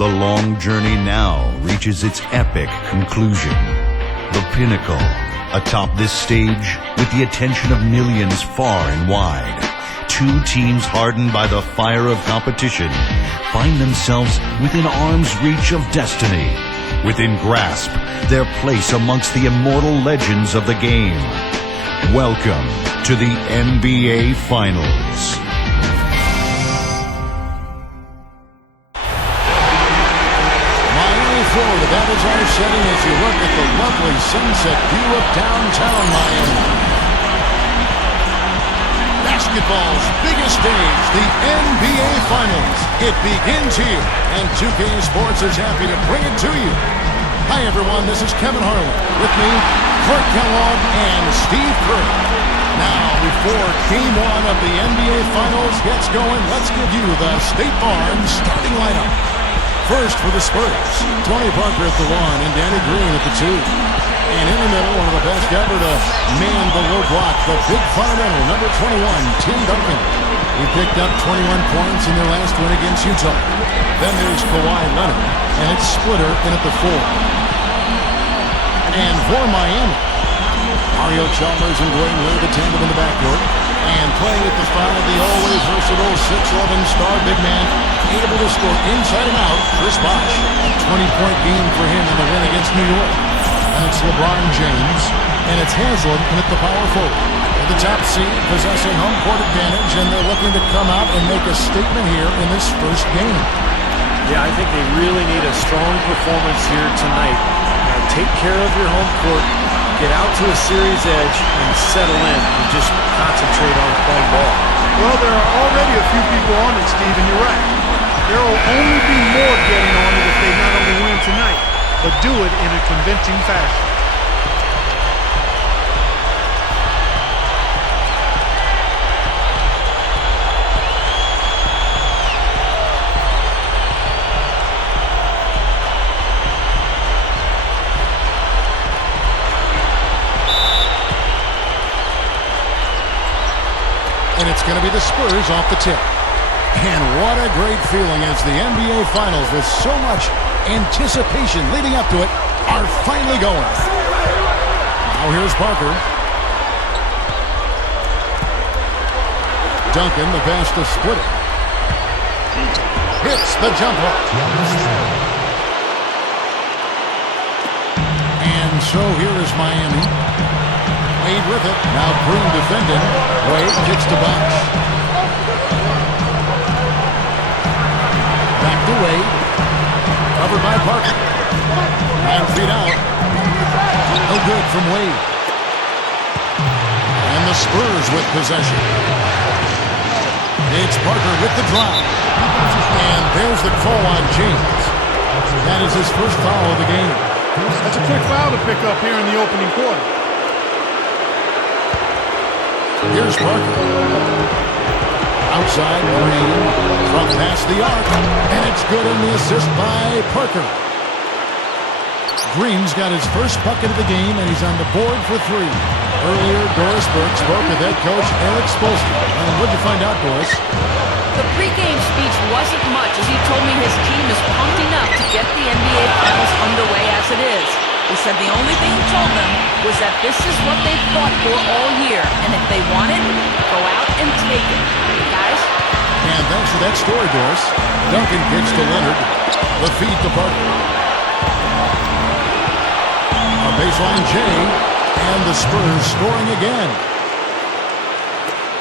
The long journey now reaches its epic conclusion. The pinnacle, atop this stage, with the attention of millions far and wide. Two teams hardened by the fire of competition find themselves within arm's reach of destiny, within grasp their place amongst the immortal legends of the game. Welcome to the NBA Finals. Florida, that is our setting as you look at the lovely sunset view of downtown Miami. Basketball's biggest stage, the NBA Finals. It begins here, and 2K Sports is happy to bring it to you. Hi everyone, this is Kevin Harlan. With me, Clark Kellogg and Steve Kerr. Now, before Game 1 of the NBA Finals gets going, let's give you the State Farm starting lineup. First for the Spurs, Tony Parker at the 1 and Danny Green at the 2. And in the middle, one of the best ever to man the low block, the big fundamental, number 21, Tim Duncan. He picked up 21 points in their last win against Utah. Then there's Kawhi Leonard, and it's Splitter in at the 4. And for Miami, Mario Chalmers and Dwayne Wade, the tandem in the backcourt. And playing at the 5, the always versatile 6'11" star big man, able to score inside and out, Chris Bosh. A 20-point game for him in the win against New York. And it's LeBron James, and it's Haslem at the power forward. At the top seed, possessing home court advantage, and they're looking to come out and make a statement here in this first game. Yeah, I think they really need a strong performance here tonight. Take care of your home court, get out to a series edge, and settle in and just concentrate on playing ball. Well, there are already a few people on it, Steve, and you're right. There will only be more getting on it if they not only win tonight, but do it in a convincing fashion. And it's going to be the Spurs off the tip. And what a great feeling as the NBA Finals, with so much anticipation leading up to it, are finally going. Now here's Parker. Duncan, the pass to Splitter. Hits the jump hook. And so here is Miami. Wade with it. Now Green defending. Wade kicks to Bosh. Back to Wade. Covered by Parker. 9 feet out. No good from Wade. And the Spurs with possession. It's Parker with the drive. And there's the call on James. That is his first foul of the game. That's a quick foul to pick up here in the opening quarter. Here's Parker. Outside, Green from past the arc. And it's good in the assist by Parker. Green's got his first bucket of the game, and he's on the board for 3. Earlier, Doris Burke spoke with head coach Eric Spoelstra. What'd you find out, Doris? The pregame speech wasn't much, as he told me his team is pumped enough to get the NBA Finals underway as it is. He said the only thing he told them was that this is what they've fought for all year, and if they want it, go out and take it. Guys? And thanks for that story, Doris. Duncan kicks to Leonard. The feed to Parker. A baseline J, and the Spurs scoring again.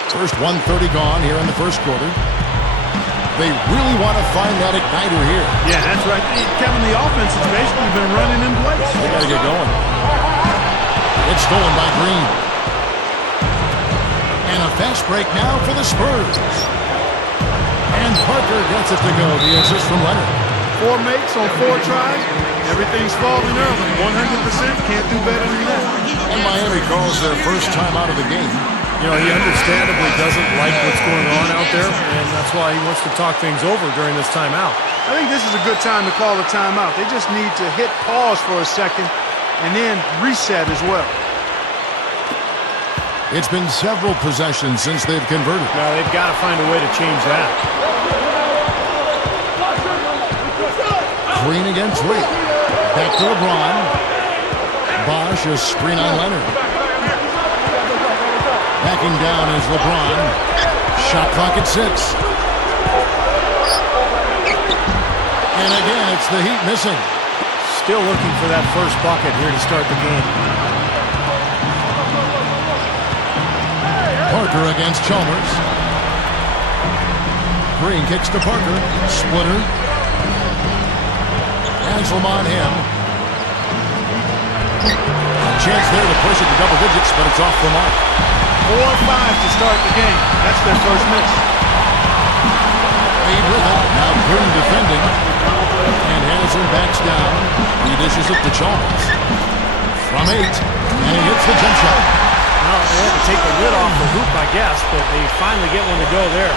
First 1:30 gone here in the first quarter. They really want to find that igniter here. Yeah, that's right. Kevin, the offense has basically been running in place. They got to get going. It's stolen by Green. And a fast break now for the Spurs. And Parker gets it to go. The assist from Leonard. 4 makes on 4 tries. Everything's falling early. 100%. Can't do better than that. And Miami calls their first time out of the game. You know, he understandably doesn't like what's going on out there, and that's why he wants to talk things over during this timeout. I think this is a good time to call a timeout. They just need to hit pause for a second and then reset as well. It's been several possessions since they've converted. Now they've got to find a way to change that. Green against Lee. Back to LeBron. Bosch, a screen on Leonard. Backing down is LeBron. Shot clock at 6. And again, it's the Heat missing. Still looking for that first bucket here to start the game. Parker against Chalmers. Green kicks to Parker. Splitter. Ansel on him. Chance there to push it to double digits, but it's off the mark. 4 or 5 to start the game. That's their first miss. Wade with it. Now Green defending. And Henderson backs down. He dishes it to Chalmers. From 8. And he hits the jump shot. Well, they had to take the lid off the hoop, I guess, but they finally get one to go there.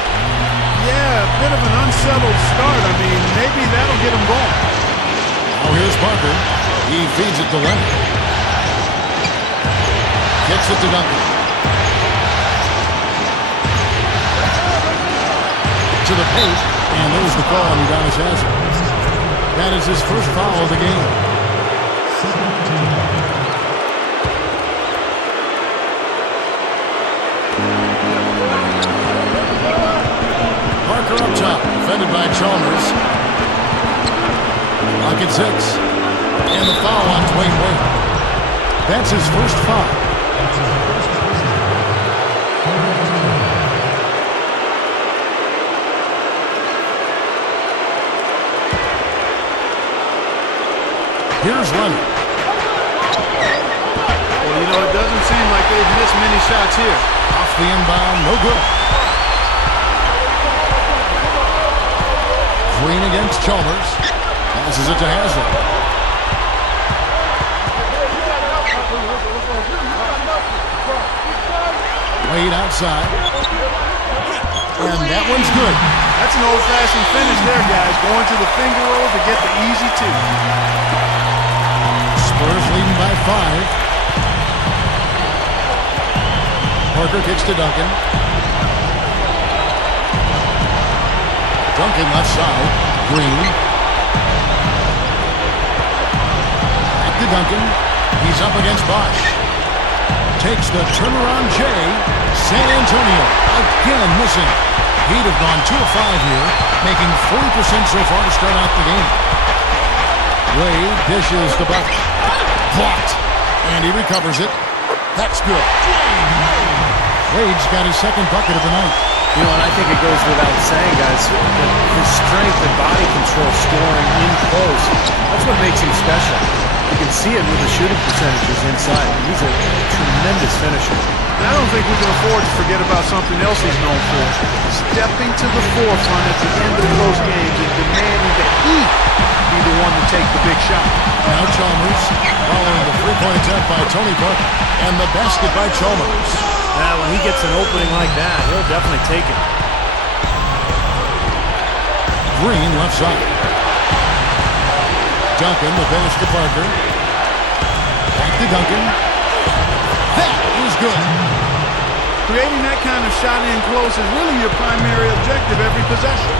Yeah, a bit of an unsettled start. I mean, maybe that'll get him going. Now here's Parker. He feeds it to Leonard. Kicks it to Duncan. To the paint. And there's the call on Udonis Haslem. That is his first foul of the game. Parker up top, defended by Chalmers. Lock at 6. And the foul on Dwayne Wade. That's his first foul. Here's Leonard. Well, you know, it doesn't seem like they've missed many shots here. Off the inbound, no good. Green against Chalmers. Passes it to Haslem. Wade outside. And that one's good. That's an old-fashioned finish there, guys. Going to the finger roll to get the easy 2. Spurs leading by 5. Parker kicks to Duncan. Duncan left side. Green. Back to Duncan. He's up against Bosch. Takes the turnaround J. San Antonio again missing. He'd have gone 2 of 5 here, making 40% so far to start out the game. Wade dishes the bucket. Blocked. And he recovers it. That's good. Wade's got his second bucket of the night. You know, and I think it goes without saying, guys, that his strength and body control scoring in close, that's what makes him special. You can see it with the shooting percentages inside. He's a tremendous finisher. And I don't think we can afford to forget about something else he's known for. Stepping to the forefront at the end of close games and demanding that he be the one to take the big shot. Now Chalmers, following the three-point attempt by Tony Parker, and the basket by Chalmers. Now, when he gets an opening like that, he'll definitely take it. Green left side. Duncan, the pass to Parker. Back to Duncan. That is good. Creating that kind of shot in close is really your primary objective every possession.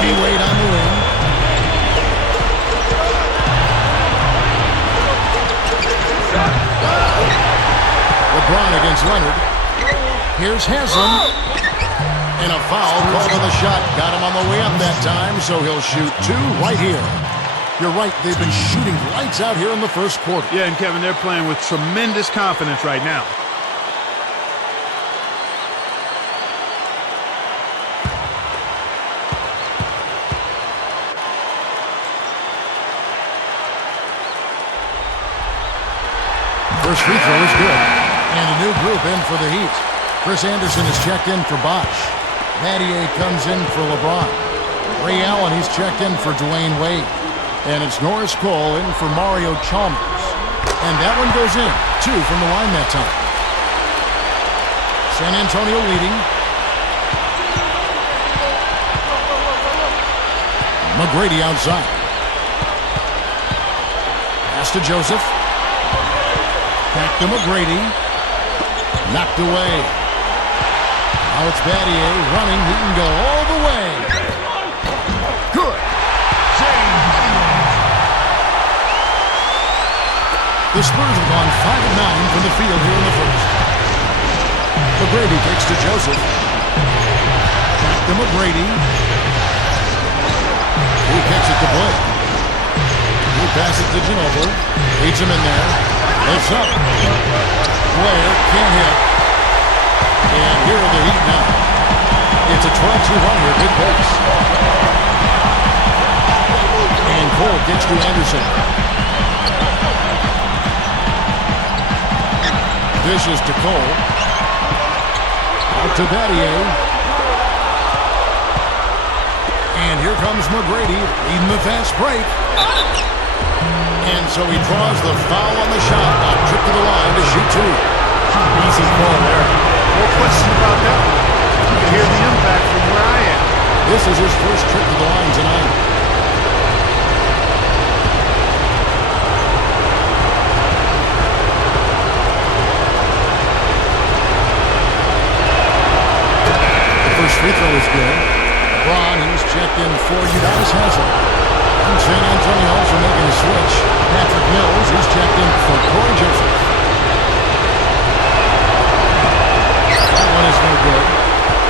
T-Wade on the wing. LeBron against Leonard. Here's Haslem. And a foul called on the shot. Got him on the way up that time, so he'll shoot 2 right here. You're right, they've been shooting lights out here in the first quarter. Yeah, and Kevin, they're playing with tremendous confidence right now. First free throw is good. And a new group in for the Heat. Chris Anderson is checked in for Bosch. Mattier comes in for LeBron. Ray Allen, he's checked in for Dwayne Wade. And it's Norris Cole in for Mario Chalmers. And that one goes in. 2 from the line that time. San Antonio leading. McGrady outside. Pass to Joseph. Back to McGrady. Knocked away. Now it's Battier running. He can go all the way. The Spurs have gone 5 of 9 from the field here in the first. McGrady kicks to Joseph. Back to McGrady. He kicks it to Blake. He passes to Ginobili. Leads him in there. Lifts up. Blair can't hit. And here are the Heat now. It's a 12-2 run here, good pace. And Cole gets to Anderson. Dishes to Cole. Out to Battier. And here comes McGrady leading the fast break. And so he draws the foul on the shot. A trip to the line to shoot two. Easy call there. No question about that one. You can hear the impact from where I am. This is his first trip to the line tonight. The first free throw is good. LeBron, he's checked in for Udonis Haslem. And San Antonio also making a switch. Patrick Mills, he's checked in for Corey Joseph. That one is no good.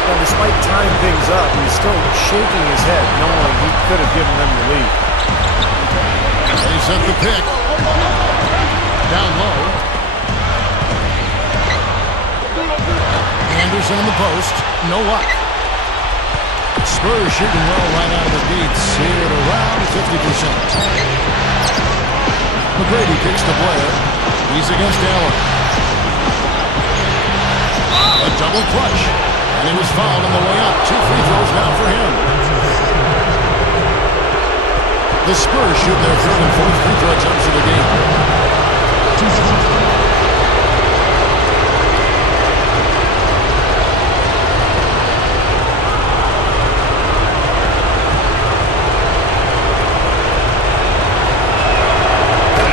Well, despite tying things up, he's still shaking his head, knowing he could have given them the lead. They set the pick. Down low. Anderson in the post. No luck. Spurs shooting well right out of the gates here at around 50%. McGrady kicks to Blair. He's against Allen. A double clutch. And he was fouled on the way up. 2 free throws now for him. The Spurs shoot their 3rd and 4th free throw attempts of the game.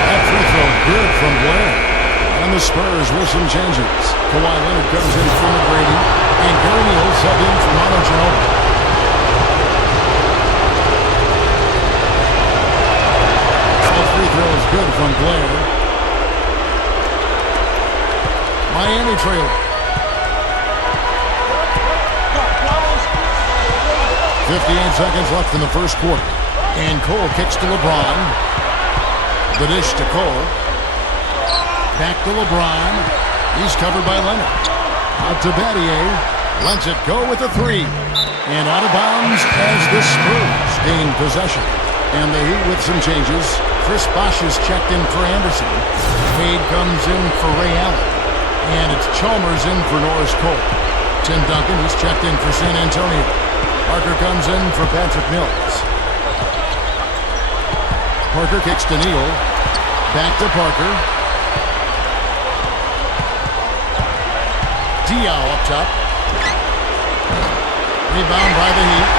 That free throw good from Blair. And the Spurs with some changes. Kawhi Leonard comes in for McGrady. And Gary Neal sub in for Manu Ginobili. Free throw is good from Blair. Miami trail. 58 seconds left in the first quarter. And Cole kicks to LeBron. The dish to Cole. Back to LeBron. He's covered by Leonard. Out to Battier. Lets it go with a 3. And out of bounds as the Spurs gain possession. And the Heat with some changes. Chris Bosh is checked in for Anderson. Cade comes in for Ray Allen. And it's Chalmers in for Norris Cole. Tim Duncan, he's checked in for San Antonio. Parker comes in for Patrick Mills. Parker kicks to Neal. Back to Parker. Diaw up top. Rebound by the Heat.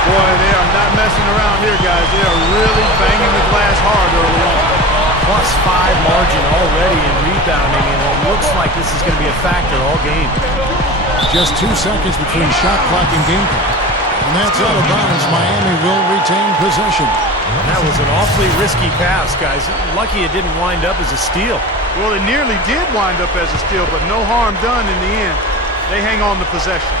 Boy, they are not messing around here, guys. They are really banging the glass hard early on. +5 margin already in rebounding, and it looks like this is going to be a factor all game. Just 2 seconds between shot clock and game clock. And that's out of bounds. Miami will retain possession. That was an awfully risky pass, guys. Lucky it didn't wind up as a steal. Well, it nearly did wind up as a steal, but no harm done in the end. They hang on to possession.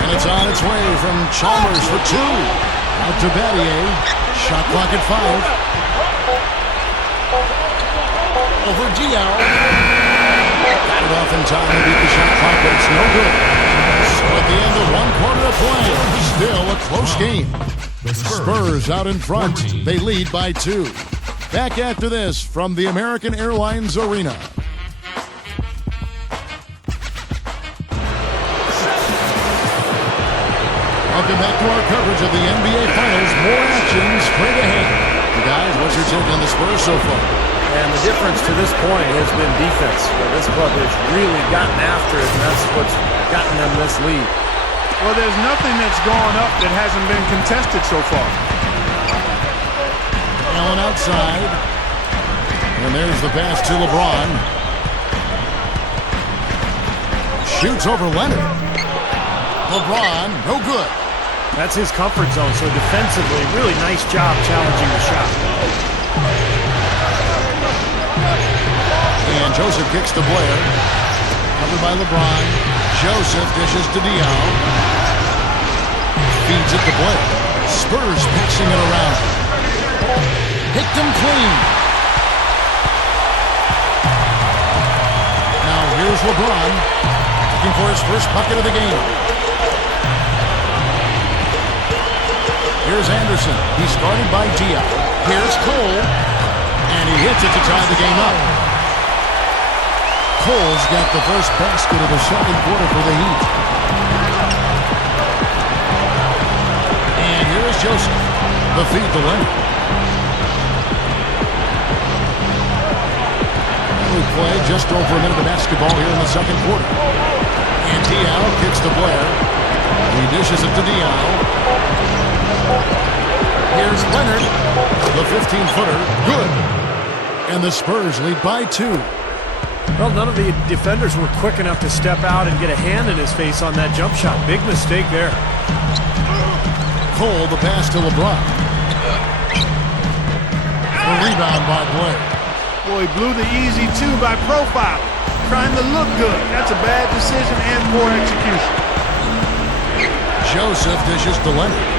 And it's on its way from Chalmers for 2. Out to Battier. Shot clock at 5. Over Diaw. Got it off in time to beat the shot clock, but it's no good. So at the end of 1 quarter of play, still a close game. Spurs out in front. They lead by 2. Back after this from the American Airlines Arena. Welcome back to our coverage of the NBA Finals. More action straight ahead. Guys, what's your take on the Spurs so far? And the difference to this point has been defense. This club has really gotten after it, and that's what's gotten them this lead. Well, there's nothing that's gone up that hasn't been contested so far. Allen outside. And there's the pass to LeBron. Shoots over Leonard. LeBron, no good. That's his comfort zone, so defensively, really nice job challenging the shot. And Joseph kicks to Blair. Covered by LeBron. Joseph dishes to Diaw. Feeds it to Blair. Spurs passing it around. Picked him clean. Now here's LeBron. Looking for his first bucket of the game. Here's Anderson. He's guarded by Diaw. Here's Cole. And he hits it to tie the game up. Cole's got the first basket of the second quarter for the Heat. And here's Joseph. The feed to Leonard. We play just over a minute of basketball here in the second quarter. And Diaw kicks to Blair. He dishes it to Diaw. Here's Leonard. The 15-footer. Good. And the Spurs lead by 2. Well, none of the defenders were quick enough to step out and get a hand in his face on that jump shot. Big mistake there. Cole, the pass to LeBron. The rebound by Blair. Boy, he blew the easy 2 by profile. Trying to look good. That's a bad decision and poor execution. Joseph dishes to Leonard.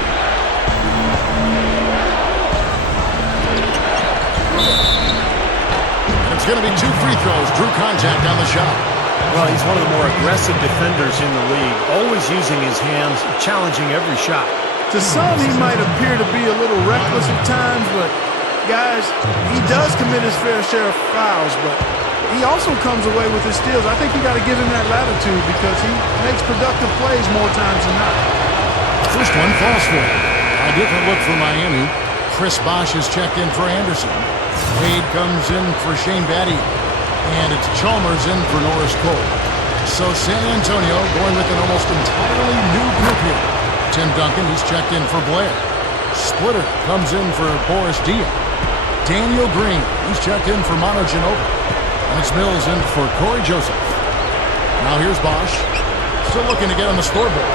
It's going to be 2 free throws. Drew contact on the shot. Well, he's one of the more aggressive defenders in the league, always using his hands, challenging every shot. To some, he might appear to be a little reckless at times, but guys, he does commit his fair share of fouls, but he also comes away with his steals. I think you got to give him that latitude because he makes productive plays more times than not. First one falls for him. A different look for Miami. Chris Bosh is checked in for Anderson. Wade comes in for Shane Battier. And it's Chalmers in for Norris Cole. So San Antonio going with an almost entirely new group here. Tim Duncan, he's checked in for Blair. Splitter comes in for Boris Diaw. Daniel Green, he's checked in for Manu Ginobili. Lance Mills in for Corey Joseph. Now here's Bosh. Still looking to get on the scoreboard.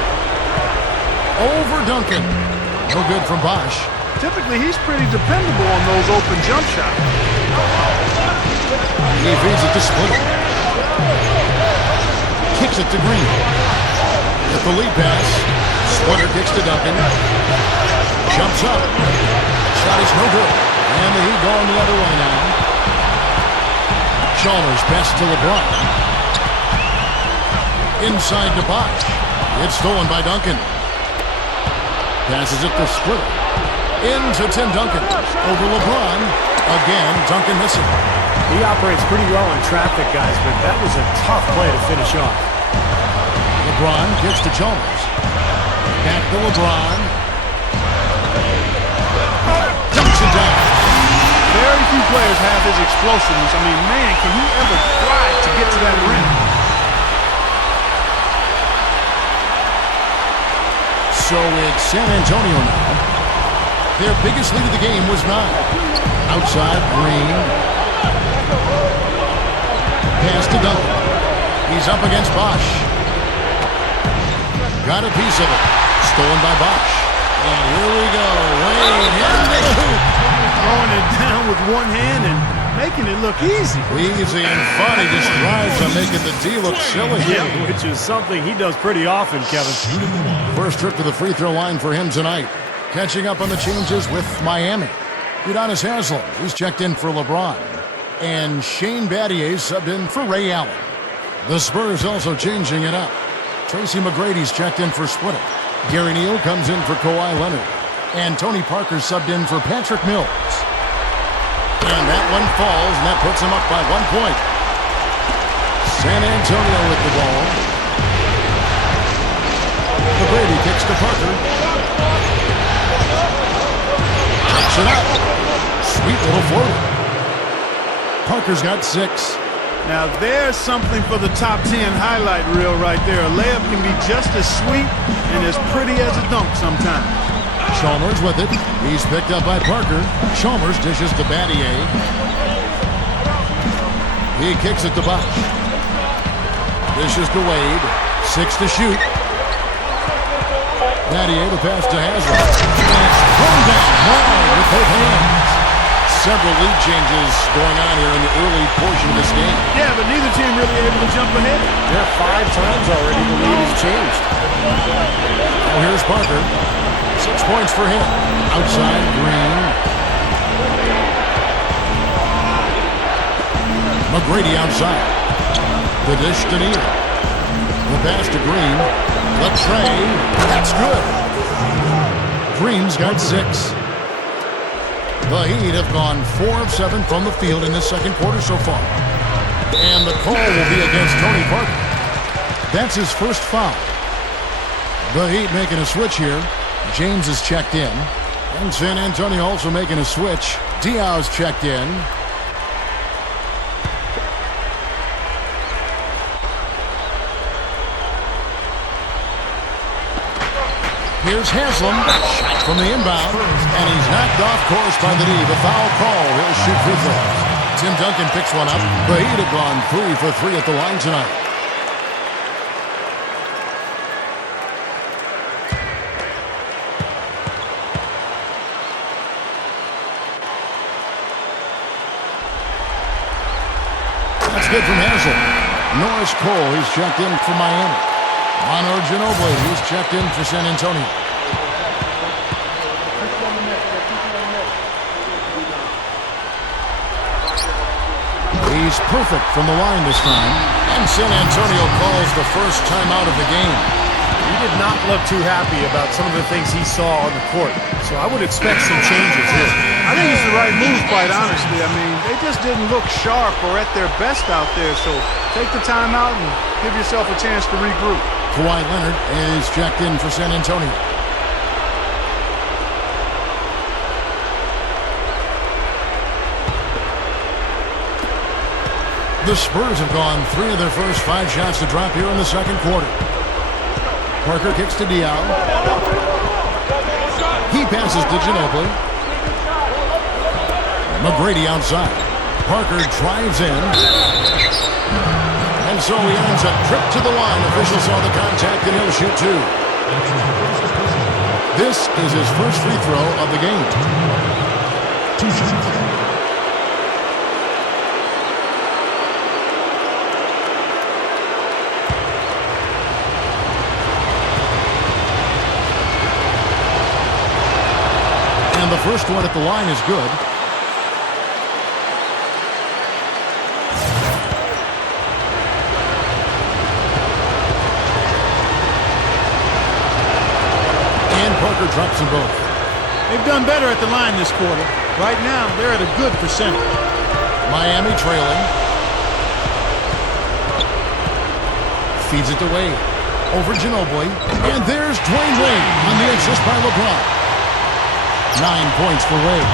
Over Duncan. No good from Bosh. Typically, he's pretty dependable on those open jump shots. He feeds it to Splitter. Kicks it to Green. With the lead pass. Splitter kicks to Duncan. Jumps up. Shot is no good. And the Heat going the other way now. Chalmers pass to LeBron. Inside to Bosh. It's stolen by Duncan. Passes it to Splitter. Into Tim Duncan. Over LeBron. Again, Duncan missing. He operates pretty well in traffic, guys, but that was a tough play to finish off. LeBron kicks to Chalmers. Back to LeBron. Dunks it down. Very few players have his explosiveness. I mean, man, can he ever fly to get to that rim? So it's San Antonio now. Their biggest lead of the game was 9. Outside, Green. Pass to Duncan. He's up against Bosh. Got a piece of it. Stolen by Bosh. And here we go. Wade into the hoop. Throwing it down with one hand and making it look easy. Easy and fun. He just drives on making the D look silly. Yeah, which is something he does pretty often, Kevin. First trip to the free throw line for him tonight. Catching up on the changes with Miami. Udonis Haslem, he's checked in for LeBron. And Shane Battier subbed in for Ray Allen. The Spurs also changing it up. Tracy McGrady's checked in for Splitter. Gary Neal comes in for Kawhi Leonard. And Tony Parker subbed in for Patrick Mills. And that one falls, and that puts him up by 1 point. San Antonio with the ball. McGrady kicks to Parker. Kicks it up. Sweet little forward. Parker's got 6. Now there's something for the top 10 highlight reel right there. A layup can be just as sweet and as pretty as a dunk sometimes. Chalmers with it. He's picked up by Parker. Chalmers dishes to Battier. He kicks it to Bosh. Dishes to Wade. 6 to shoot. Battier the pass to Haslem. And it's thrown down hard with both hands. several lead changes going on here in the early portion of this game. Yeah, but neither team really able to jump ahead. Yeah, 5 times already the lead has changed. Now here's Parker. 6 points for him. Outside, Green. McGrady outside. The dish to Neal. The pass to Green. The tray. That's good. Green's got 6. The Heat have gone 4 of 7 from the field in this second quarter so far. And the call will be against Tony Parker. That's his first foul. The Heat making a switch here. James is checked in. And San Antonio also making a switch. Diaw's checked in. Here's Haslam from the inbound, and he's knocked off course by the D. The foul call. He'll shoot free throws. Tim Duncan picks one up. The Heat have gone 3 for 3 at the line tonight. That's good from Hazel. Norris Cole, he's checked in for Miami. Monor Ginobili, he's checked in for San Antonio. He's perfect from the line this time. And San Antonio calls the first timeout of the game. He did not look too happy about some of the things he saw on the court. So I would expect some changes here. I think it's the right move, quite honestly. I mean, they just didn't look sharp or at their best out there. So take the timeout and give yourself a chance to regroup. Kawhi Leonard is checked in for San Antonio. The Spurs have gone 3 of their first 5 shots to drop here in the second quarter. Parker kicks to Diaw. He passes to Ginobili. McGrady outside. Parker drives in. And so he earns a trip to the line. Officials saw the contact and he'll shoot 2. This is his first free throw of the game. And the first one at the line is good. Parker drops them both. They've done better at the line this quarter. Right now, they're at a good percentage. Miami trailing. Feeds it to Wade. Over Ginobili. And there's Dwayne Wade on the assist by LeBron. 9 points for Wade.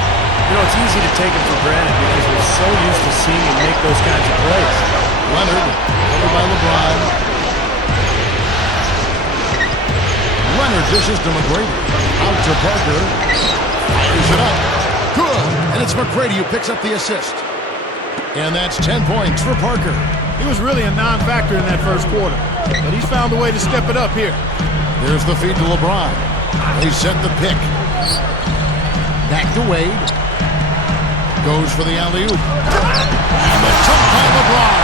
You know, it's easy to take him for granted because we're so used to seeing him make those kinds of plays. Leonard, over by LeBron. Leonard dishes to McGrady. Out to Parker. Fires it up. Good. And it's McGrady who picks up the assist. And that's 10 points for Parker. He was really a non-factor in that first quarter, but he's found a way to step it up here. There's the feed to LeBron. They set the pick. Back to Wade. Goes for the alley-oop. And the took by LeBron.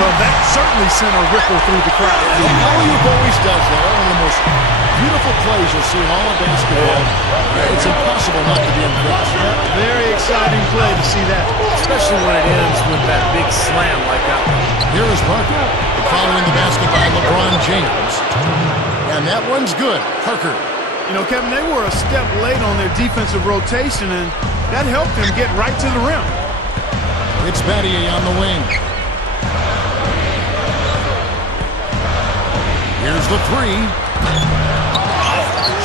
Well, that certainly sent a ripple through the crowd. The alley-oop always does that. One of the most beautiful plays you'll see in all of basketball. It's impossible not to be impressed. Very exciting play to see that. Especially when it ends with that big slam like that one. Here is Parker. Following the basket by LeBron James. And that one's good. Parker. You know, Kevin, they were a step late on their defensive rotation, and that helped them get right to the rim. It's Battier on the wing. Here's the 3.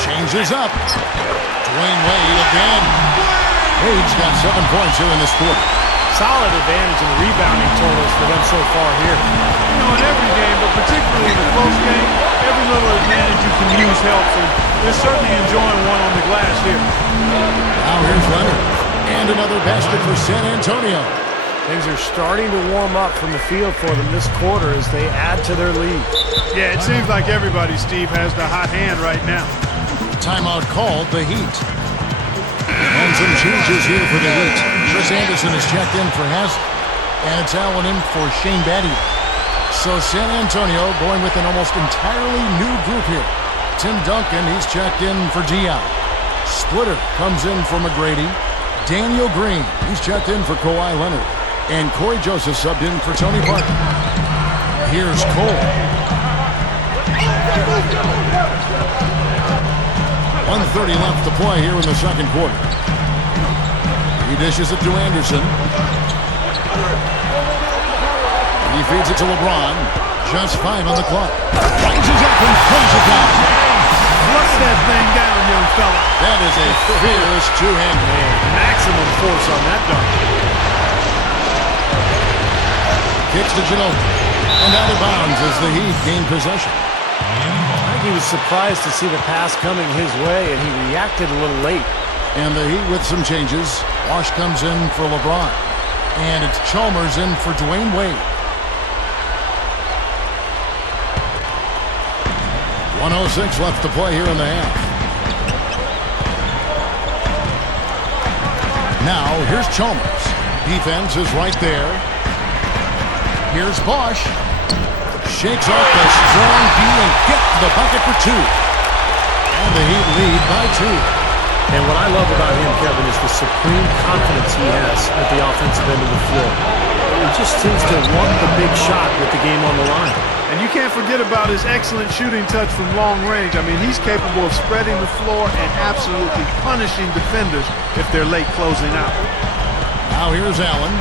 Changes up. Dwayne Wade again. Wade's got 7 points here in this quarter. Solid advantage in the rebounding totals for them so far here. You know, in every game, but particularly in a close game, every little advantage you can use helps, and they're certainly enjoying one on the glass here. Now here's Leonard. And another basket for San Antonio. Things are starting to warm up from the field for them this quarter as they add to their lead. Yeah, it seems like everybody, Steve, has the hot hand right now. Timeout called, the Heat. And some changes here for the Heat. Chris Anderson is checked in for Haslem. And it's Allen in for Shane Battier. So San Antonio going with an almost entirely new group here. Tim Duncan, he's checked in for Dion. Splitter comes in for McGrady. Daniel Green, he's checked in for Kawhi Leonard. And Corey Joseph subbed in for Tony Parker. Here's Cole. 1:30 left to play here in the second quarter. He dishes it to Anderson. He feeds it to LeBron. Just 5 on the clock. Rises up and throws it down. Flush that thing down, young fella. That is a fierce two-hander. Maximum force on that dunk. Kicks to Ginobili. And out of bounds as the Heat gain possession. I think he was surprised to see the pass coming his way, and he reacted a little late. And the Heat with some changes. Wash comes in for LeBron. And it's Chalmers in for Dwayne Wade. 1:06 left to play here in the half. Now, here's Chalmers. Defense is right there. Here's Bosch. Shakes off the strong D and gets the bucket for 2. And the Heat lead by 2. And what I love about him, Kevin, is the supreme confidence he has at the offensive end of the floor. He just seems to want the big shot with the game on the line. And you can't forget about his excellent shooting touch from long range. I mean, he's capable of spreading the floor and absolutely punishing defenders if they're late closing out. Now here's Allen,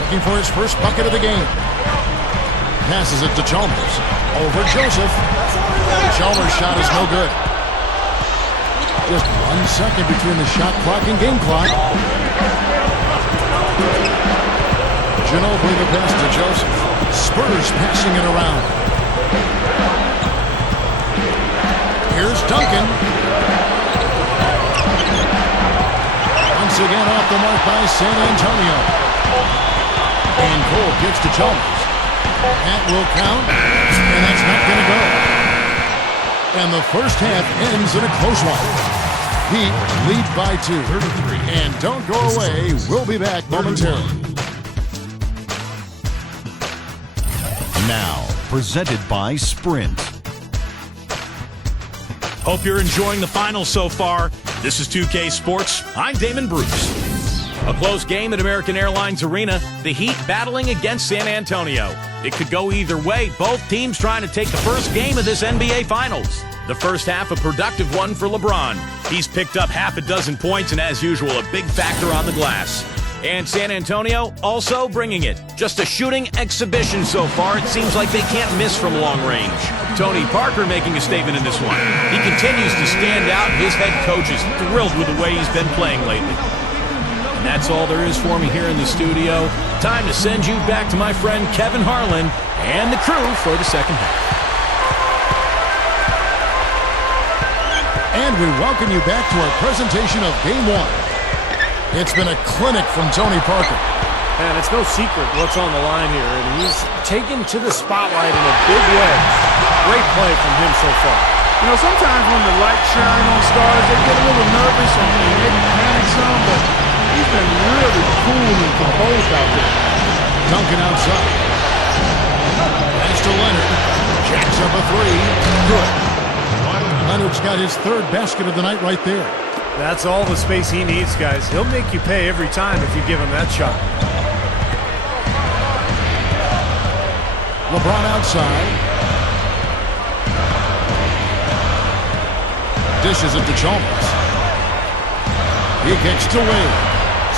looking for his first bucket of the game. Passes it to Chalmers. Over Joseph. Chalmers' shot is no good. Just 1 second between the shot clock and game clock. Ginobili the pass to Joseph. Spurs passing it around. Here's Duncan. Once again off the mark by San Antonio. And Cole gets to Chalmers. That will count, and that's not going to go. And the first half ends in a close one. Heat lead by 2. And don't go away. We'll be back momentarily. Now, presented by Sprint. Hope you're enjoying the finals so far. This is 2K Sports. I'm Damon Bruce. A close game at American Airlines Arena. The Heat battling against San Antonio. It could go either way. Both teams trying to take the first game of this NBA Finals. The first half a productive one for LeBron. He's picked up half a dozen points and, as usual, a big factor on the glass. And San Antonio also bringing it. Just a shooting exhibition so far. It seems like they can't miss from long range. Tony Parker making a statement in this one. He continues to stand out. His head coach is thrilled with the way he's been playing lately. And that's all there is for me here in the studio. Time to send you back to my friend Kevin Harlan and the crew for the second half. And we welcome you back to our presentation of Game 1. It's been a clinic from Tony Parker. And it's no secret what's on the line here, and he's taken to the spotlight in a big way. Great play from him so far. You know, sometimes when the lights shine on stars, they get a little nervous and maybe panic some, but he's been really cool and composed out there. Duncan outside. Pass to Leonard. Jacks up a 3. Good. Leonard's got his 3rd basket of the night right there. That's all the space he needs, guys. He'll make you pay every time if you give him that shot. LeBron outside. Dishes it to Chalmers. He kicks to Wade.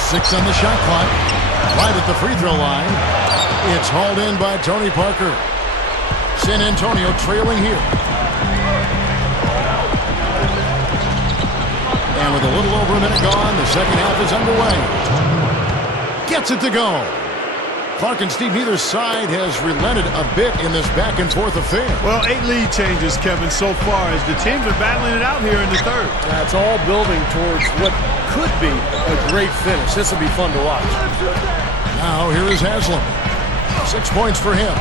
6 on the shot clock. Right at the free throw line. It's hauled in by Tony Parker. San Antonio trailing here. And with a little over a minute gone, the second half is underway. Gets it to go. Clark and Steve, neither side has relented a bit in this back-and-forth affair. Well, 8 lead changes, Kevin, so far as the teams are battling it out here in the third. That's all building towards what could be a great finish. This will be fun to watch. Now here is Haslem. 6 points for him.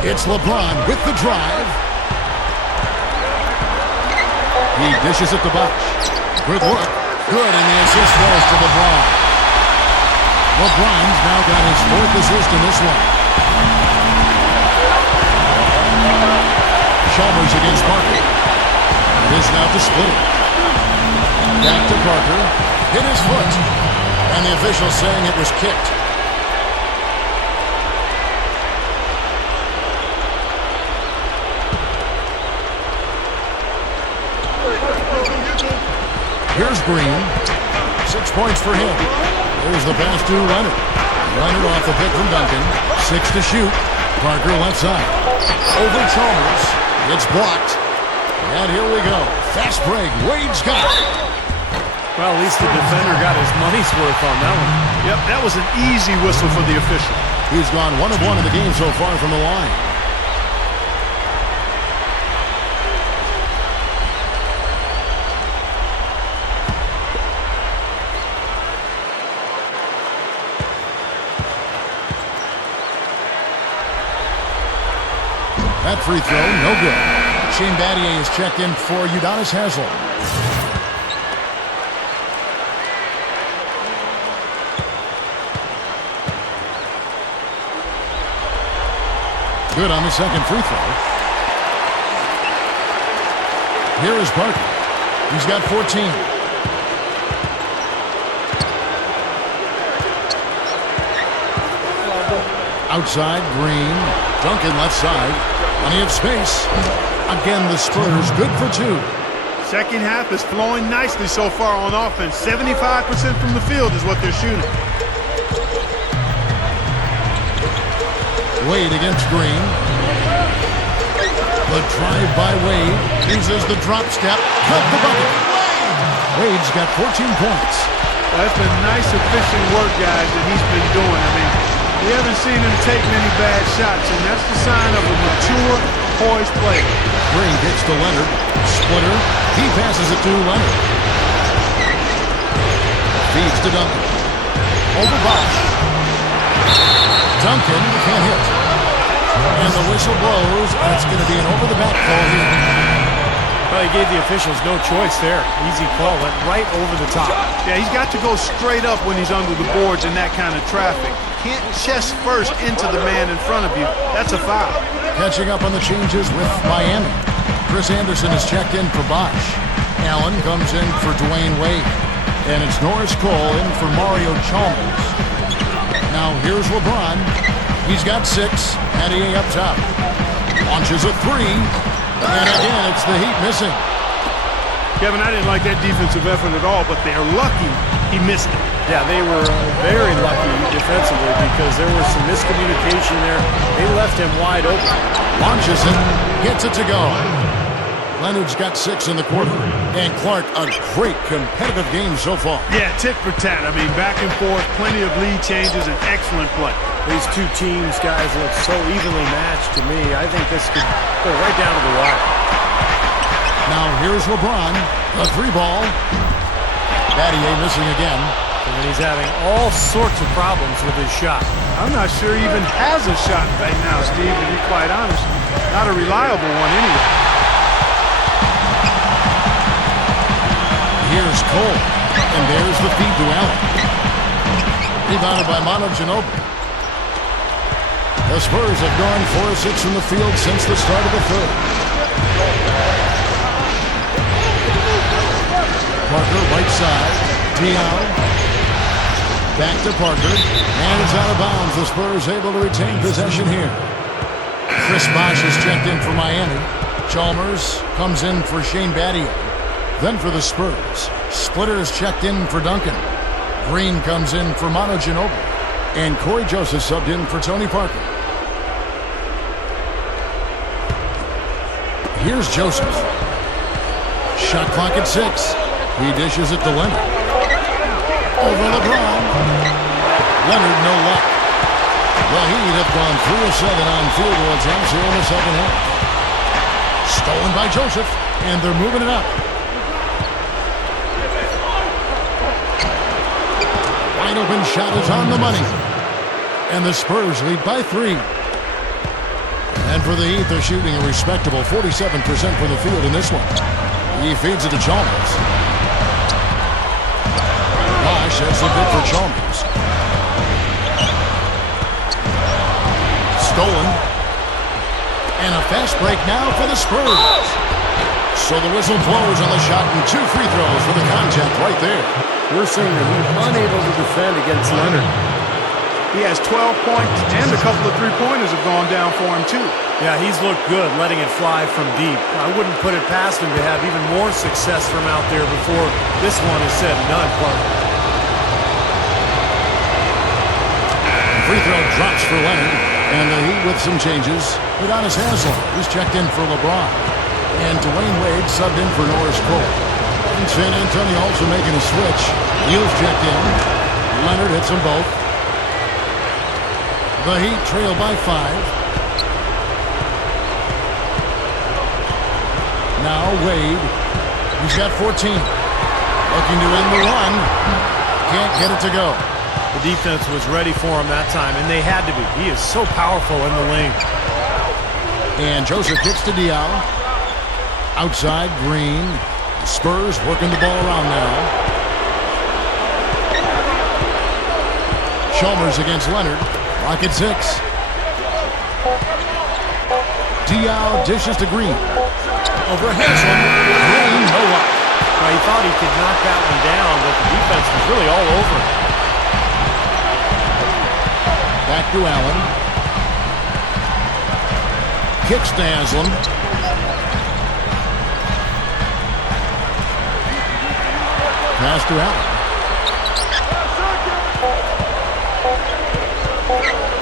It's LeBron with the drive. He dishes it to Bosch. Good look. Good, and the assist goes to LeBron. LeBron's now got his 4th assist in this one. Chalmers against Parker. It is now to Splitter. Back to Parker. Hit his foot. And the official saying it was kicked. Here's Green. 6 points for him. Here's the pass to Leonard. Leonard off the pick from Duncan. 6 to shoot. Parker left side. Over Chalmers. It's blocked. And here we go. Fast break. Wade's got it. Well, at least the defender got his money's worth on that one. Yep, that was an easy whistle for the official. He's gone 1 of 1 in the game so far from the line. That free throw, no good. Shane Battier is checked in for Udonis Haslem. Good on the second free throw. Here is Parker. He's got 14. Outside, Green. Duncan left side. Plenty of space. Again, the Spurs good for 2. Second half is flowing nicely so far on offense. 75% from the field is what they're shooting. Wade against Green. The drive by Wade. Uses the drop step. Cut the bucket. Wade's got 14 points. Well, that's been nice, efficient work, guys, that he's been doing. I mean, we haven't seen him take many bad shots, and that's the sign of a mature, poised player. Green gets to Leonard. Splitter. He passes it to Leonard. Feeds to Duncan. Over Bosch. Duncan can't hit. And the whistle blows, and it's going to be an over-the-back call here. Well, he gave the officials no choice there. Easy call, went right over the top. Yeah, he's got to go straight up when he's under the boards in that kind of traffic. Can't chest first into the man in front of you. That's a foul. Catching up on the changes with Miami. Chris Anderson is checked in for Bosch. Allen comes in for Dwayne Wade. And it's Norris Cole in for Mario Chalmers. Now here's LeBron. He's got 6. Battier up top. Launches a 3. And again, it's the Heat missing. Kevin, I didn't like that defensive effort at all, but they're lucky he missed it. Yeah, they were very lucky defensively because there was some miscommunication there. They left him wide open. Launches it. Gets it to go. Leonard's got 6 in the quarter. And Clark, a great competitive game so far. Yeah, tit for tat. I mean, back and forth, plenty of lead changes, and excellent play. These two teams, guys, look so evenly matched to me. I think this could go right down to the wire. Now here's LeBron. The 3 ball. Battier missing again. And he's having all sorts of problems with his shot. I'm not sure he even has a shot right now, Steve, to be quite honest. Not a reliable one anyway. Here's Cole. And there's the feed to Allen. Rebounded by Manu Ginobili. The Spurs have gone 4 of 6 from the field since the start of the third. Parker, right side. Dion. Back to Parker. And it's out of bounds. The Spurs able to retain possession here. Chris Bosch is checked in for Miami. Chalmers comes in for Shane Battier. Then for the Spurs, Splitter is checked in for Duncan. Green comes in for Manu Ginobili. And Corey Joseph subbed in for Tony Parker. Here's Joseph. Shot clock at 6. He dishes it to Leonard. Over LeBron. Leonard, no luck. The Heat have gone 3 of 7 on field goal attempts here in the second half. Stolen by Joseph, and they're moving it up. Wide open shot is on the money. And the Spurs lead by 3. And for the Heat, they're shooting a respectable 47% from the field in this one. He feeds it to Chalmers. Nash as the bid for Chalmers. Stolen. And a fast break now for the Spurs. So the whistle blows on the shot and 2 free throws for the contact right there. We're seeing that he's unable to defend against Leonard. He has 12 points, and a couple of three-pointers have gone down for him, too. Yeah, he's looked good letting it fly from deep. I wouldn't put it past him to have even more success from out there before this one is said and done, Clark. Free throw drops for Leonard, and the Heat with some changes. Udonis Haslem, who's checked in for LeBron. And Dwayne Wade subbed in for Norris Cole. And San Antonio also making a switch. Neal's checked in. Leonard hits them both. The Heat trail by 5. Now Wade. He's got 14. Looking to end the run. Can't get it to go. The defense was ready for him that time, and they had to be. He is so powerful in the lane. And Joseph kicks to Diallo. Outside, Green. The Spurs working the ball around now. Chalmers against Leonard. Lock at 6. Diallo dishes to Green. Over Haslem. Green, no luck. Well, he thought he could knock that one down, but the defense was really all over him. Back to Allen. Kicks to Haslem. Pass to Allen.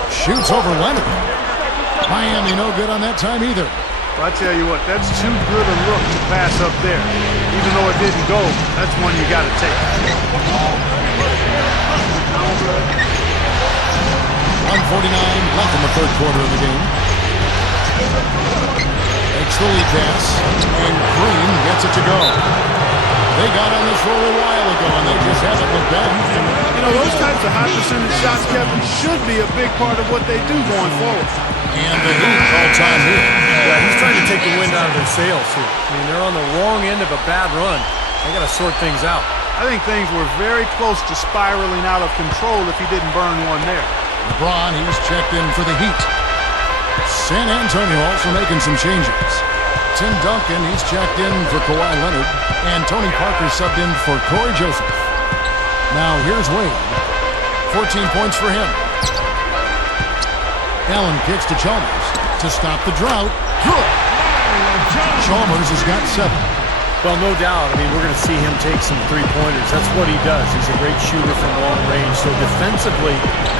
Shoots over Leonard. Miami no good on that time either. Well, I tell you what, that's too good a look to pass up there. Even though it didn't go, that's one you got to take. 1:49 left in the third quarter of the game. Takes the lead pass, and Green gets it to go. They got on this roll a while ago, and they just haven't looked back. You know, those types of high percentage shots, Kevin, should be a big part of what they do going forward. And the Heat call time here. Yeah, he's trying to take the wind out of their sails here. I mean, they're on the wrong end of a bad run. They got to sort things out. I think things were very close to spiraling out of control if he didn't burn one there. LeBron, he's checked in for the Heat. San Antonio also making some changes. Tim Duncan, he's checked in for Kawhi Leonard. And Tony Parker subbed in for Corey Joseph. Now here's Wade. 14 points for him. Allen kicks to Chalmers to stop the drought. Good. Chalmers has got 7. Well, no doubt. I mean, we're going to see him take some three-pointers. That's what he does. He's a great shooter from long range. So defensively,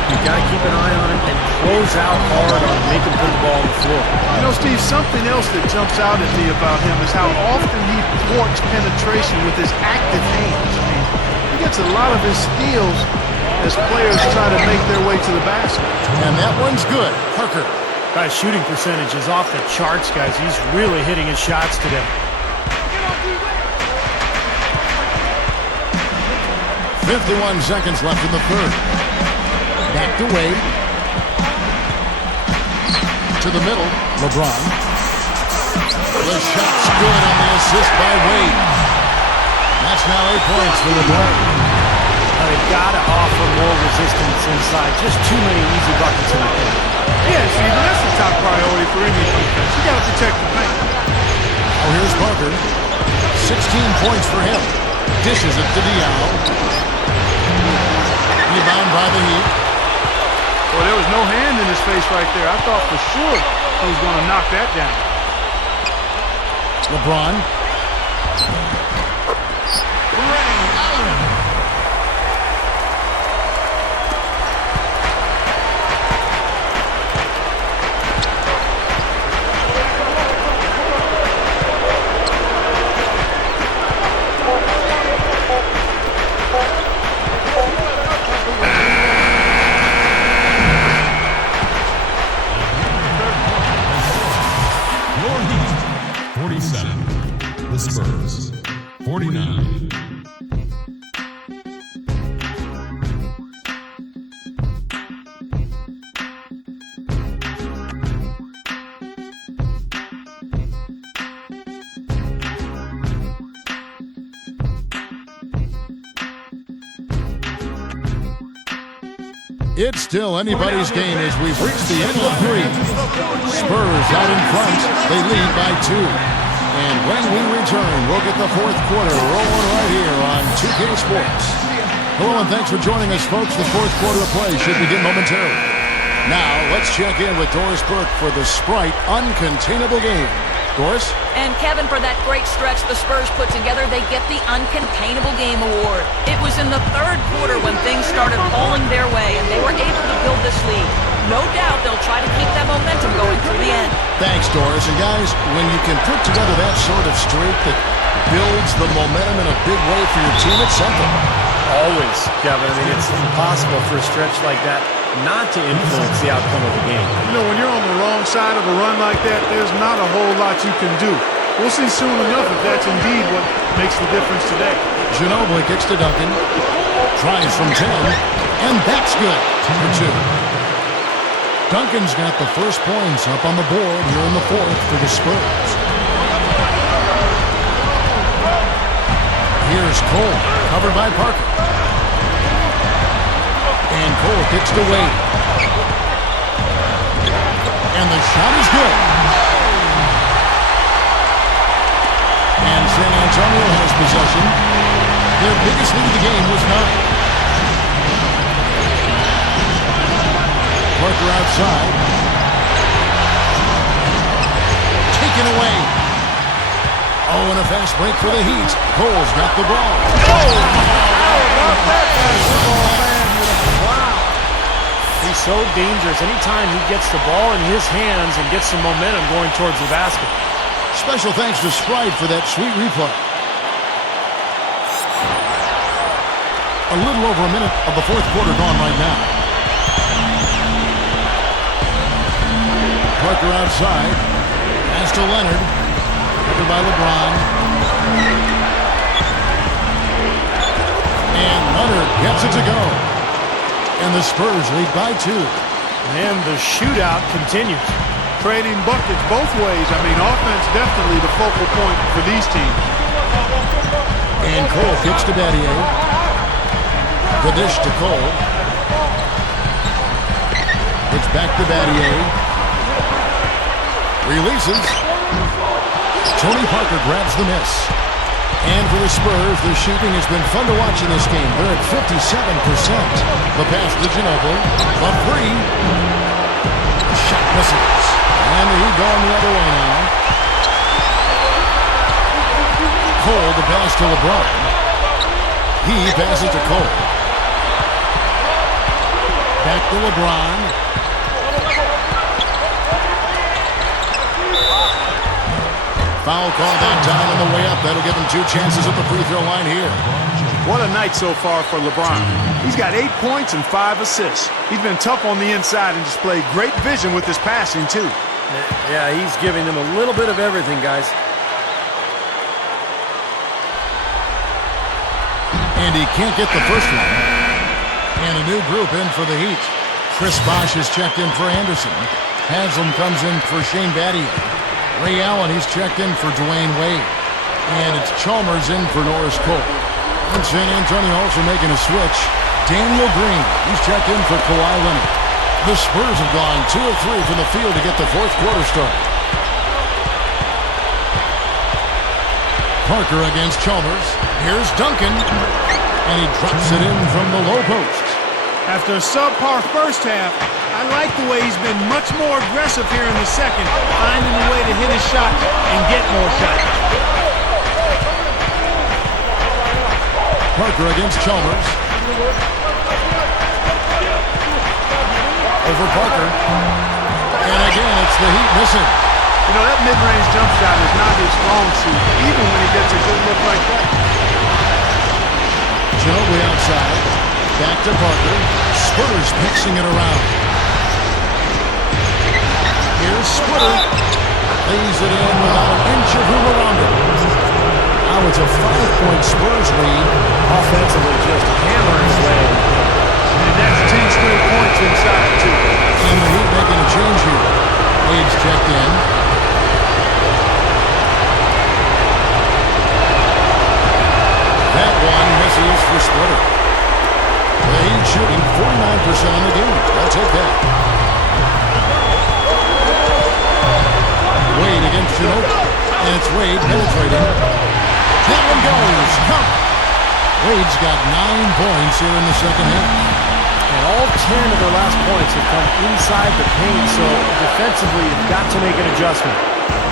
you've got to keep an eye on him and close out hard on making him put the ball on the floor. You know, Steve, something else that jumps out at me about him is how often he thwarts penetration with his active hands. I mean, he gets a lot of his steals as players try to make their way to the basket. And that one's good. Parker. His shooting percentage is off the charts, guys. He's really hitting his shots today. 51 seconds left in the third. Back to Wade. To the middle. LeBron. The shot's good on the assist by Wade. That's now 8 points for LeBron. Now they've got to offer more resistance inside. Just too many easy buckets in the paint. Yeah, Steve, that's the top priority for any defense. You got to protect the paint. Oh, here's Parker. 16 points for him. Dishes it to Diallo. Rebound by the Heat. Well, there was no hand in his face right there. I thought for sure he was going to knock that down. LeBron. Your Heat, 47. The Spurs, 49. It's still anybody's game as we've reached the end of 3. Spurs out in front. They lead by 2. And when we return, we'll get the fourth quarter rolling right here on 2K Sports. Hello and thanks for joining us, folks. The fourth quarter of play should begin momentarily. Now, let's check in with Doris Burke for the Sprite Uncontainable Game. Doris? And Kevin, for that great stretch the Spurs put together, they get the Uncontainable Game Award. It was in the third quarter when things started falling their way, and they were able to build this lead. No doubt they'll try to keep that momentum going through the end. Thanks, Doris. And guys, when you can put together that sort of streak that builds the momentum in a big way for your team, it's something. Always, Kevin. I mean, it's impossible for a stretch like that not to influence the outcome of the game. You know, when you're on the wrong side of a run like that, there's not a whole lot you can do. We'll see soon enough if that's indeed what makes the difference today. Ginobili kicks to Duncan. Tries from 10. And that's good for 2. Duncan's got the first points up on the board here in the fourth for the Spurs. Here's Cole, covered by Parker. And Cole kicks to Wade. And the shot is good. And San Antonio has possession. Their biggest lead of the game was 9. Parker outside. Taken away. Oh, and a fast break for the Heat. Cole's got the ball. Oh! How about that basketball, man? Wow. He's so dangerous. Anytime he gets the ball in his hands and gets some momentum going towards the basket. Special thanks to Sprite for that sweet replay. A little over a minute of the fourth quarter gone right now. Parker outside. Pass to Leonard. Covered by LeBron. And Leonard gets it to go. And the Spurs lead by 2. And the shootout continues. Trading buckets both ways. I mean, offense definitely the focal point for these teams. And Cole kicks to Battier. The dish to Cole. It's back to Battier. Releases. Tony Parker grabs the miss. And for the Spurs, the shooting has been fun to watch in this game. They're at 57%. The pass to Ginobili. The three. Shot misses. And the Heat going the other way now. Cole, the pass to LeBron. He passes to Cole. Back to LeBron. Foul call that time on the way up. That'll give him 2 chances at the free throw line here. What a night so far for LeBron. He's got 8 points and 5 assists. He's been tough on the inside and displayed great vision with his passing, too. Yeah, he's giving them a little bit of everything, guys. And he can't get the first one. And a new group in for the Heat. Chris Bosh is checked in for Anderson. Haslam comes in for Shane Battier. Ray Allen, he's checked in for Dwayne Wade. And it's Chalmers in for Norris Cole. And San Antonio also making a switch. Daniel Green, he's checked in for Kawhi Leonard. The Spurs have gone 2 of 3 from the field to get the fourth quarter started. Parker against Chalmers. Here's Duncan. And he drops it in from the low post. After a subpar first half, I like the way he's been much more aggressive here in the second, finding a way to hit his shot and get more shots. Parker against Chalmers. Over Parker. And again, it's the Heat missing. You know, that mid-range jump shot is not his strong suit, even when he gets a good look like that. Ginobili outside. Back to Parker. Spurs pitching it around. Here's Splitter. Lays it in without an inch of room around it. Now it's a 5-point Spurs lead. Offensively just hammering away. And that's 10 straight points inside, too. And the Heat making a change here. Wade's checked in. That one misses for Splitter. The Heat shooting 49% on the game. I'll take that. Wade against Ginobili. And it's Wade penetrating. That one goes. Count. Wade's got 9 points here in the second half. And all 10 of their last points have come inside the paint, so defensively you've got to make an adjustment.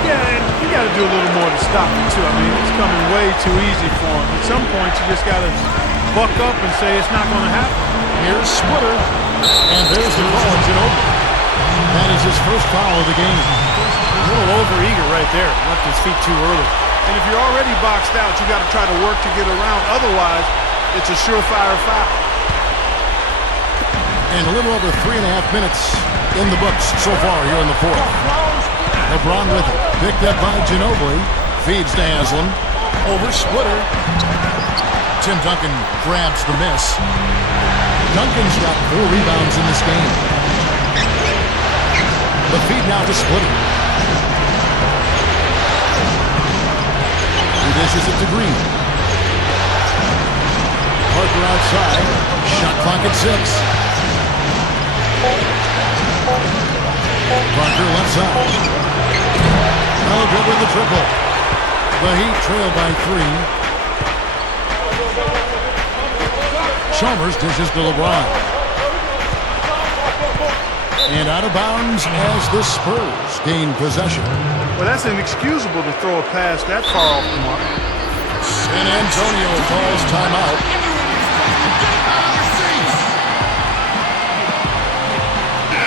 Yeah, and you got to do a little more to stop it, too. I mean, it's coming way too easy for him. At some point, you just got to buck up and say it's not going to happen. Here's Splitter. And there's the call on Ginobili. That is his first foul of the game. A little overeager right there. Left his feet too early. And if you're already boxed out, you got to try to work to get around. Otherwise, it's a surefire foul. And a little over 3.5 minutes in the books so far here in the fourth. LeBron with it. Picked up by Ginobili. Feeds to Haslam. Over Splitter. Tim Duncan grabs the miss. Duncan's got 4 rebounds in this game. The feed now to Splitter. He dishes it to Green. Parker outside. Shot clock at 6. Parker left side. No good with the triple. The Heat trail by 3. Chalmers dishes to LeBron. And out of bounds as the Spurs gain possession. Well, that's inexcusable to throw a pass that far off the mark. San Antonio calls timeout.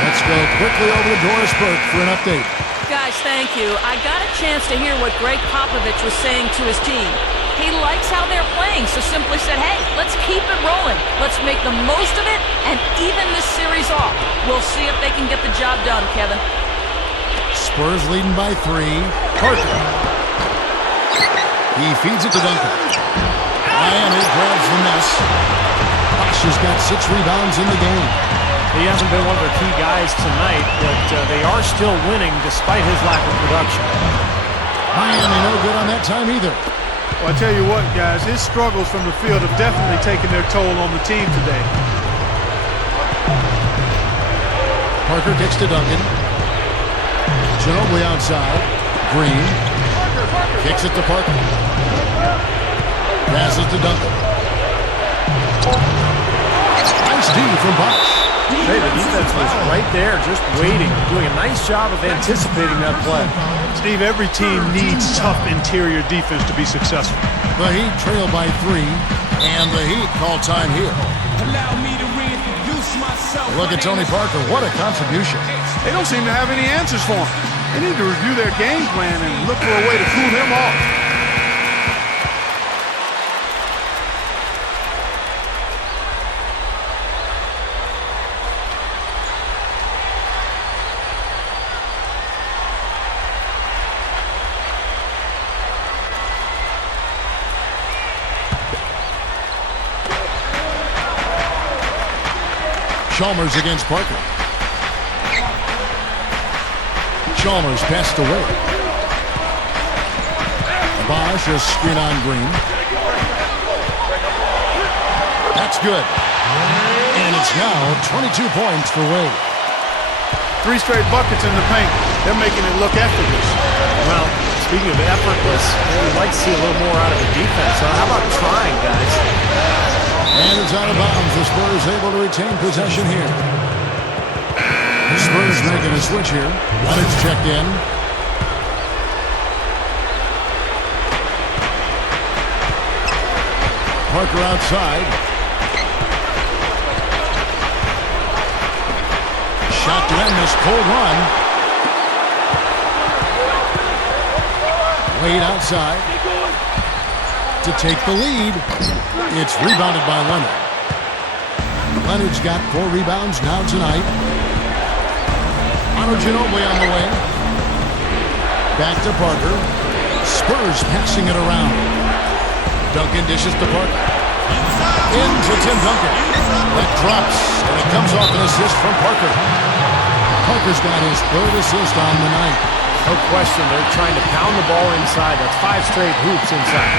Let's go quickly over to Doris Burke for an update. Guys, thank you. I got a chance to hear what Greg Popovich was saying to his team. He likes how they're playing, so simply said, hey, let's keep it rolling. Let's make the most of it and even this series off. We'll see if they can get the job done, Kevin. Spurs leading by 3. Parker. He feeds it to Duncan. Miami grabs the miss. Bosh has got 6 rebounds in the game. He hasn't been one of their key guys tonight, but they are still winning despite his lack of production. Miami no good on that time either. Well, I tell you what, guys, his struggles from the field have definitely taken their toll on the team today. Parker kicks to Duncan. Ginobili outside. Green. Kicks it to Parker. Passes to Duncan. Nice D from Bosh. Hey, the defense was right there, just waiting, doing a nice job of anticipating that play. Steve, every team needs tough interior defense to be successful. The Heat trail by 3, and the Heat call time here. Look at Tony Parker. What a contribution. They don't seem to have any answers for him. They need to review their game plan and look for a way to cool him off. Chalmers against Parker. Chalmers passed away. Bosh a screen on Green. That's good. And it's now 22 points for Wade. 3 straight buckets in the paint. They're making it look effortless. Well, speaking of effortless, we'd like to see a little more out of the defense. So how about trying, guys? And it's out of bounds. The Spurs able to retain possession here. The Spurs making a switch here. Leonard's checked in. Parker outside. Shot to end this cold run. Wade outside to take the lead. It's rebounded by Leonard. Leonard's got 4 rebounds now tonight. Ginobili on the wing. Back to Parker. Spurs passing it around. Duncan dishes to Parker. Into Tim Duncan. That drops, and it comes off an assist from Parker. Parker's got his 3rd assist on the night. No question, they're trying to pound the ball inside. That's 5 straight hoops inside.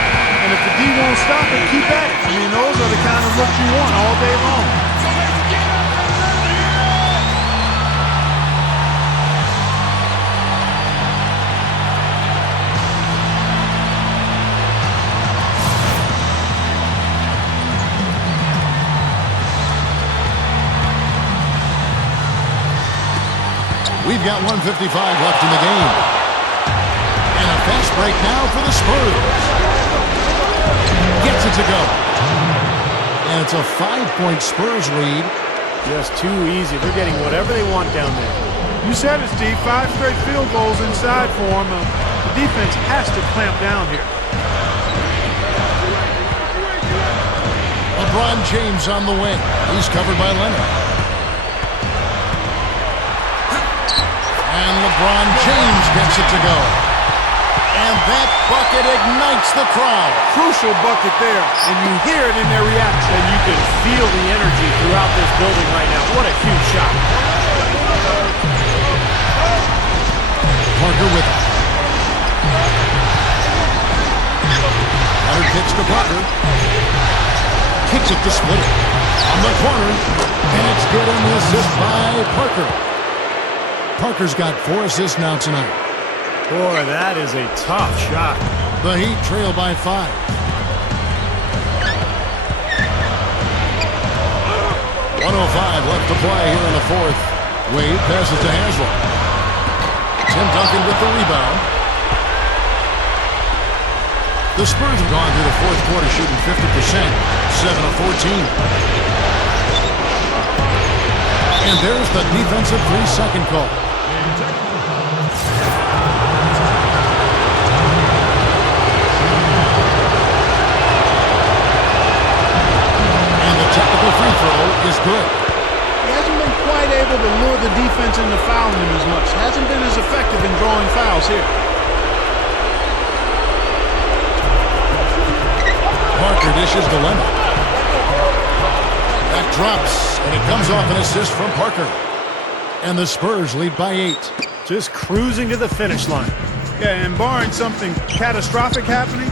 And if the D won't stop it, keep at it. I mean, those are the kind of looks you want all day long. We've got 1:55 left in the game. And a fast break now for the Spurs. Gets it to go. And it's a 5-point Spurs lead. Just too easy. They're getting whatever they want down there. You said it, Steve. 5 straight field goals inside for them. The defense has to clamp down here. LeBron James on the wing. He's covered by Leonard. And LeBron James gets it to go. And that bucket ignites the crowd. Crucial bucket there, and you hear it in their reaction. And you can feel the energy throughout this building right now. What a huge shot. Parker with it. Leonard kicks to Parker. Kicks it to split it. On the corner. And it's good on the assist by Parker. Parker's got 4 assists now tonight. Boy, that is a tough shot. The Heat trail by 5. .105 left to play here in the fourth. Wade passes to Haslem. Tim Duncan with the rebound. The Spurs have gone through the fourth quarter shooting 50%, 7 of 14. And there's the defensive 3-second call. Technical free throw is good. He hasn't been quite able to lure the defense into fouling him as much. Hasn't been as effective in drawing fouls here. Parker dishes to Leonard. That drops, and it comes off an assist from Parker. And the Spurs lead by 8. Just cruising to the finish line. Yeah, and barring something catastrophic happening,